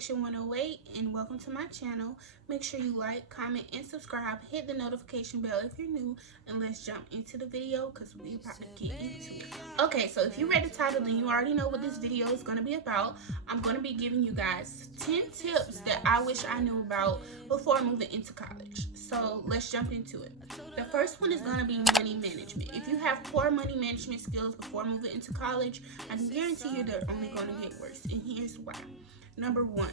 Section 108 and welcome to my channel. Make sure you like, comment, and subscribe. Hit the notification bell if you're new, and let's jump into the video because we're about to get into it. Okay, so if you read the title, then you already know what this video is going to be about. I'm going to be giving you guys 10 tips that I wish I knew about before moving into college. So let's jump into it. The first one is going to be money management. If you have poor money management skills before moving into college, I can guarantee you they're only going to get worse, and here's why. Number one,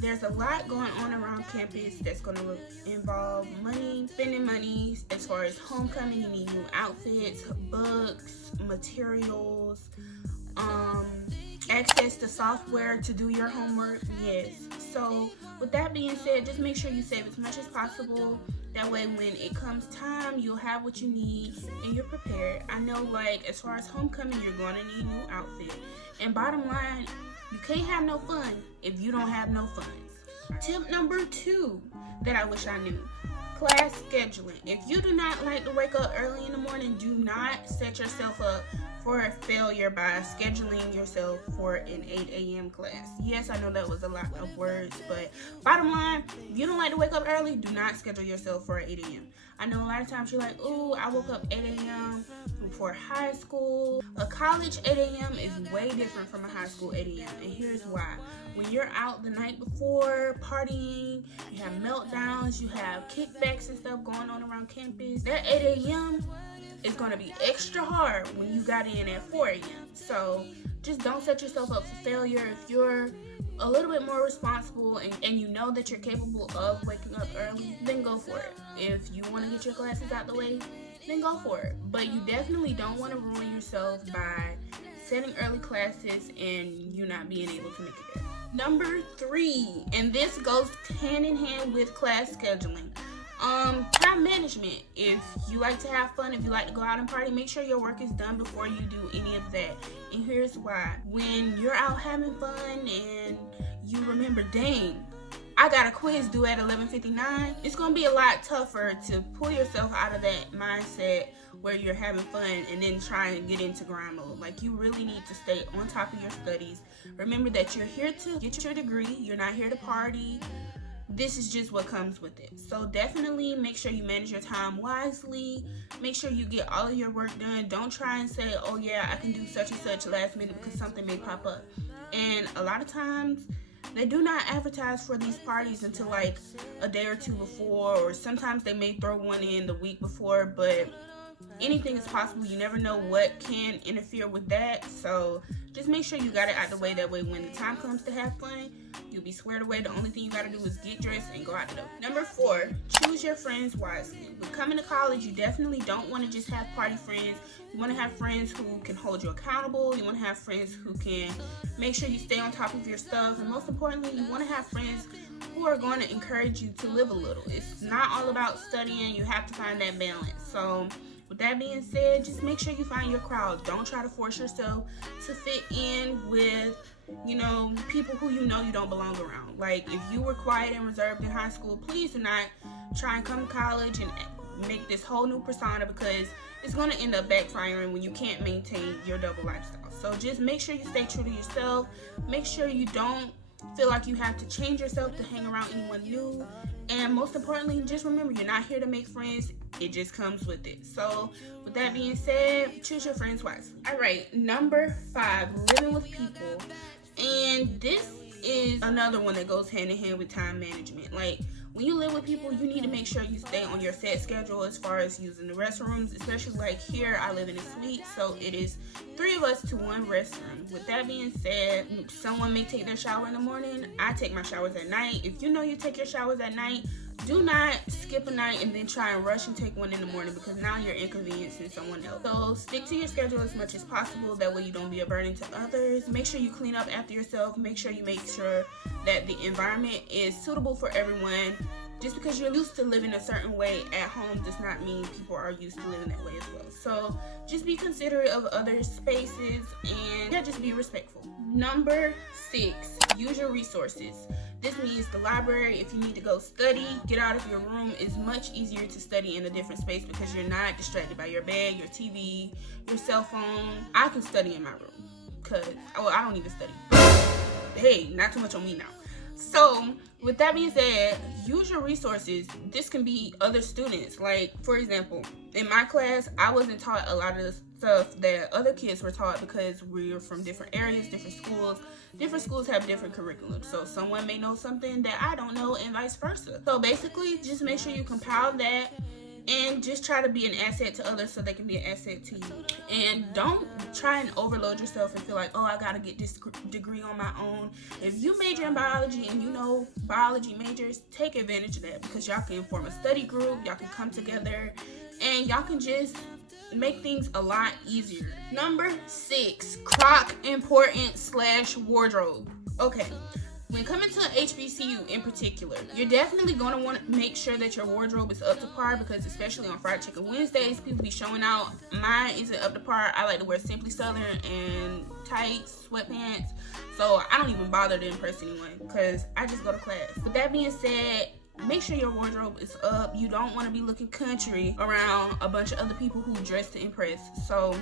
there's a lot going on around campus that's going to involve money, spending money. As far as homecoming, you need new outfits, books, materials, access to software to do your homework. Yes. So with that being said, just make sure you save as much as possible. That way when it comes time, you'll have what you need and you're prepared. I know, like, as far as homecoming, you're going to need a new outfit. And bottom line, you can't have no fun if you don't have no funds. Tip number 2 that I wish I knew: class scheduling. If you do not like to wake up early in the morning, do not set yourself up for a failure by scheduling yourself for an 8 a.m. class. Yes, I know that was a lot of words, but bottom line, if you don't like to wake up early, do not schedule yourself for 8 a.m. I know a lot of times you're like, ooh, I woke up 8 a.m. for high school. A college 8 a.m. is way different from a high school 8 a.m. And here's why. When you're out the night before partying, you have meltdowns, you have kickbacks and stuff going on around campus, that 8 a.m. is going to be extra hard when you got in at 4 a.m. So just don't set yourself up for failure. If you're a little bit more responsible and you know that you're capable of waking up early, then go for it. If you want to get your classes out the way, then go for it. But you definitely don't want to ruin yourself by setting early classes and you not being able to make it there. Number 3, and this goes hand in hand with class scheduling. Time management. If you like to have fun, if you like to go out and party, make sure your work is done before you do any of that. And here's why. When you're out having fun and you remember, dang, I got a quiz due at 11:59, it's going to be a lot tougher to pull yourself out of that mindset where you're having fun and then try and get into grind mode. Like, you really need to stay on top of your studies. Remember that you're here to get your degree. You're not here to party. This is just what comes with it. So definitely make sure you manage your time wisely. Make sure you get all of your work done. Don't try and say, oh yeah, I can do such and such last minute because something may pop up. And a lot of times they do not advertise for these parties until like a day or two before, or sometimes they may throw one in the week before, but anything is possible. You never know what can interfere with that. So just make sure you got it out the way. That way when the time comes to have fun, you'll be squared away. The only thing you got to do is get dressed and go out the door. Number 4, choose your friends wisely. With coming to college, you definitely don't want to just have party friends. You want to have friends who can hold you accountable. You want to have friends who can make sure you stay on top of your stuff. And most importantly, you want to have friends who are going to encourage you to live a little. It's not all about studying. You have to find that balance. So with that being said, just make sure you find your crowd. Don't try to force yourself to fit in with, people who you know you don't belong around. Like, if you were quiet and reserved in high school, please do not try and come to college and make this whole new persona, because it's going to end up backfiring when you can't maintain your double lifestyle. So just make sure you stay true to yourself. Make sure you don't feel like you have to change yourself to hang around anyone new. And most importantly, just remember, you're not here to make friends. It just comes with it. So with that being said, choose your friends wisely. All right, number 5, living with people. And this is another one that goes hand in hand with time management. Like, when you live with people, you need to make sure you stay on your set schedule as far as using the restrooms, especially like here, I live in a suite, so it is 3 of us to 1 restroom. With that being said, someone may take their shower in the morning. I take my showers at night. If you know you take your showers at night, do not skip a night and then try and rush and take one in the morning, because now you're inconveniencing someone else. So stick to your schedule as much as possible. That way you don't be a burden to others. Make sure you clean up after yourself. Make sure that the environment is suitable for everyone. Just because you're used to living a certain way at home does not mean people are used to living that way as well. So just be considerate of other spaces and just be respectful. Number 6, use your resources. This means the library. If you need to go study, get out of your room. It's much easier to study in a different space because you're not distracted by your bed, your TV, your cell phone. I can study in my room because I don't need to study. Hey, not too much on me now. So with that being said, use your resources. This can be other students. Like, for example, in my class, I wasn't taught a lot of the stuff that other kids were taught because we're from different areas, different schools. Different schools have different curriculums. So someone may know something that I don't know and vice versa. So basically, just make sure you compile that and just try to be an asset to others so they can be an asset to you. And don't try and overload yourself and feel like, oh, I gotta get this degree on my own. If you major in biology and you know biology majors, take advantage of that, because y'all can form a study group, y'all can come together, and y'all can just make things a lot easier. Number 6, Croc importance / wardrobe. Okay. When coming to an HBCU in particular, you're definitely going to want to make sure that your wardrobe is up to par, because especially on Fried Chicken Wednesdays, people be showing out. Mine isn't up to par. I like to wear Simply Southern and tights, sweatpants, so I don't even bother to impress anyone because I just go to class. With that being said, make sure your wardrobe is up. You don't want to be looking country around a bunch of other people who dress to impress. So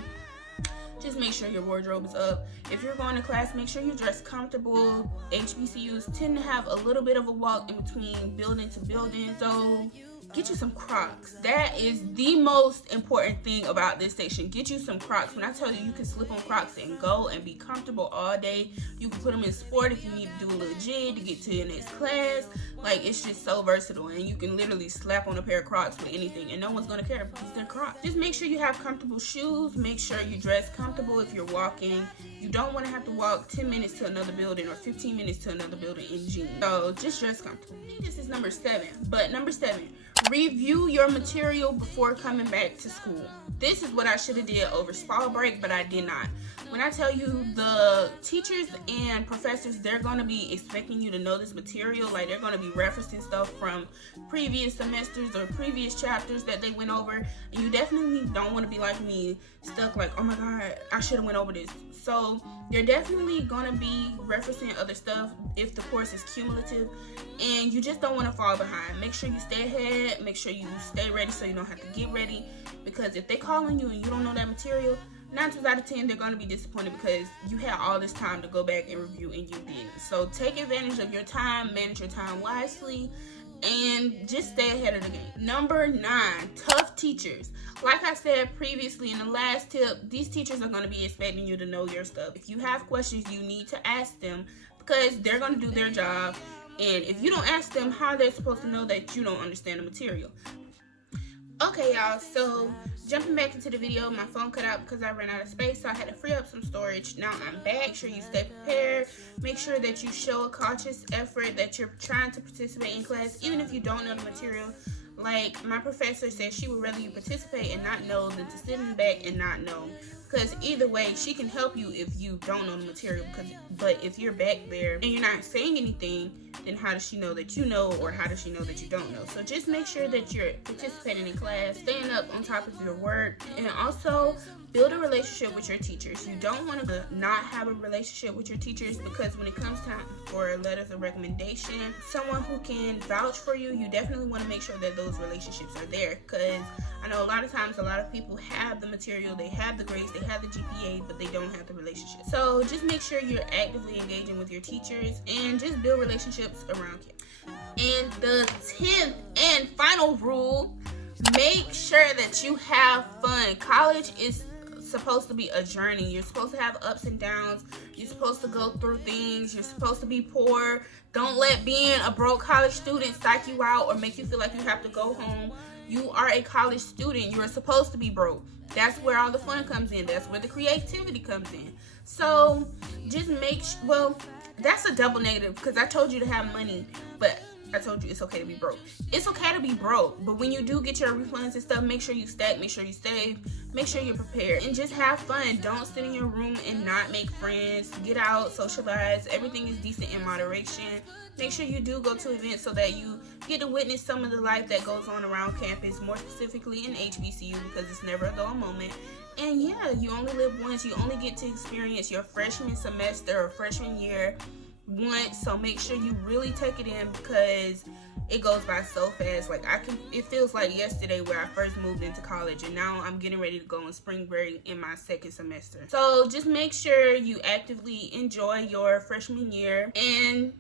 just make sure your wardrobe is up. If you're going to class, make sure you dress comfortable. HBCUs tend to have a little bit of a walk in between building to building, so get you some Crocs. That is the most important thing about this station. Get you some Crocs. When I tell you, you can slip on Crocs and go and be comfortable all day. You can put them in sport if you need to do a little jig to get to your next class. Like, it's just so versatile, and you can literally slap on a pair of Crocs with anything and no one's gonna care because they're Crocs. Just make sure you have comfortable shoes. Make sure you dress comfortable if you're walking. You don't want to have to walk 10 minutes to another building or 15 minutes to another building in jeans. So just dress comfortable. I think this is number 7, but number 7, review your material before coming back to school. This is what I should have did over fall break, but I did not. When I tell you, the teachers and professors, they're going to be expecting you to know this material. Like, they're going to be referencing stuff from previous semesters or previous chapters that they went over. And you definitely don't want to be like me, stuck like, oh my God, I should have went over this. So you're definitely going to be referencing other stuff if the course is cumulative, and you just don't want to fall behind. Make sure you stay ahead. Make sure you stay ready so you don't have to get ready, because if they call on you and you don't know that material, 9 times out of 10 they're going to be disappointed because you had all this time to go back and review and you didn't. So take advantage of your time, manage your time wisely, and just stay ahead of the game. Number 9, tough teachers. Like I said previously in the last tip, these teachers are going to be expecting you to know your stuff. If you have questions, you need to ask them, because they're going to do their job. And if you don't ask them, how are they supposed to know that you don't understand the material? Okay, y'all, so jumping back into the video, my phone cut out because I ran out of space, so I had to free up some storage. Now I'm back. Make sure you stay prepared. Make sure that you show a conscious effort that you're trying to participate in class, even if you don't know the material. Like, my professor said she would rather you participate and not know than to sit in the back and not know. Because either way, she can help you if you don't know the material. But if you're back there and you're not saying anything, then how does she know that you know, or how does she know that you don't know? So just make sure that you're participating in class, staying up on top of your work, and also build a relationship with your teachers. You don't want to not have a relationship with your teachers, because when it comes time for letters of recommendation, someone who can vouch for you, you definitely want to make sure that those relationships are there. Because I know a lot of times a lot of people have the material, they have the grades, they have the GPA, but they don't have the relationship. So just make sure you're actively engaging with your teachers and just build relationships around you. And the 10th and final rule, make sure that you have fun. College is supposed to be a journey. You're supposed to have ups and downs. You're supposed to go through things. You're supposed to be poor. Don't let being a broke college student psych you out or make you feel like you have to go home. You are a college student. You're supposed to be broke. That's where all the fun comes in. That's where the creativity comes in. So just well, that's a double negative, because I told you to have money, but I told you it's okay to be broke. It's okay to be broke, but when you do get your refunds and stuff, make sure you stack, make sure you save, make sure you're prepared, and just have fun. Don't sit in your room and not make friends. Get out, socialize. Everything is decent in moderation. Make sure you do go to events so that you get to witness some of the life that goes on around campus, more specifically in HBCU, because it's never a dull moment. And yeah, you only live once. You only get to experience your freshman semester or freshman year once, so make sure you really take it in, because it goes by so fast. Like, it feels like yesterday where I first moved into college, and now I'm getting ready to go on spring break in my 2nd semester. So just make sure you actively enjoy your freshman year, and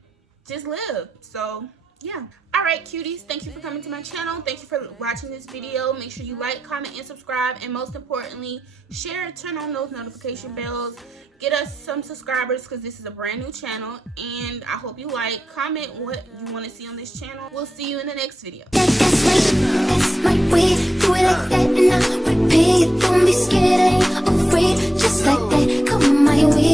just live. So yeah. Alright, cuties, thank you for coming to my channel. Thank you for watching this video. Make sure you like, comment, and subscribe, and most importantly, share, turn on those notification bells. Get us some subscribers because this is a brand new channel, and I hope you like, comment what you want to see on this channel. We'll see you in the next video. That's my way, do it like that and I repeat. Don't be scared,